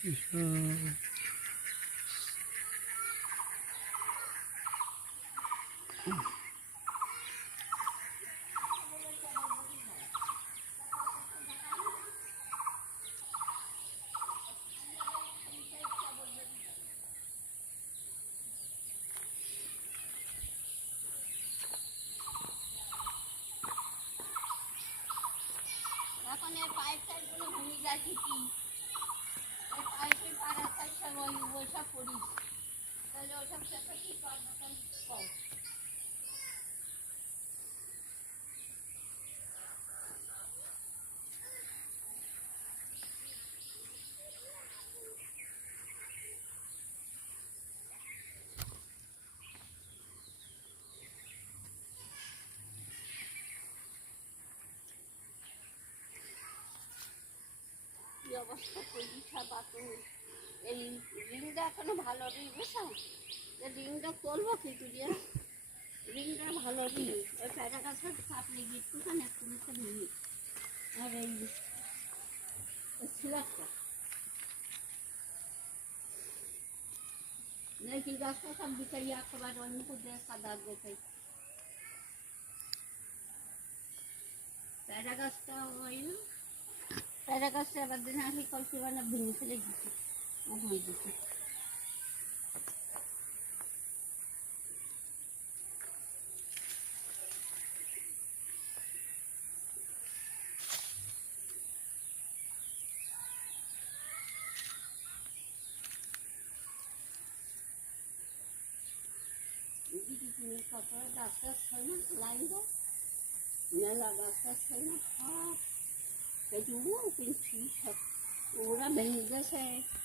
এখন এর পাইপ টাইপগুলো ভেঙে যায় ঠিকই, এই পাইপের পাড়া সাইড সব ওইসব করিস, তাহলে ওইসব চেষ্টা কি করবো কম। কি অবস্থা করিস বাথরুম, এই রিংটা এখনো ভালো রিং বুঝছো, এই রিংটা করবো কি তুই, রিংটা ভালো রিং, ওই প্যারা গাছের সাপ লেগে একটুখানি একটু মিশে ভেঙে, আর এই সিলাকটা দেখি গাছটা সব বিকাই একেবারে অন্য করে সাদা দেখাই, প্যারা গাছটা ওই প্যারা গাছটা এবার দিন আসি কলসি বানা ভেঙে ফেলে দিচ্ছি হয়ে দিচ্ছি। কত গাছ টাছ হয় না লাইন দেয়, মেলা গাছ টাছ হয় না সব, ওরা ভেঙে গেছে।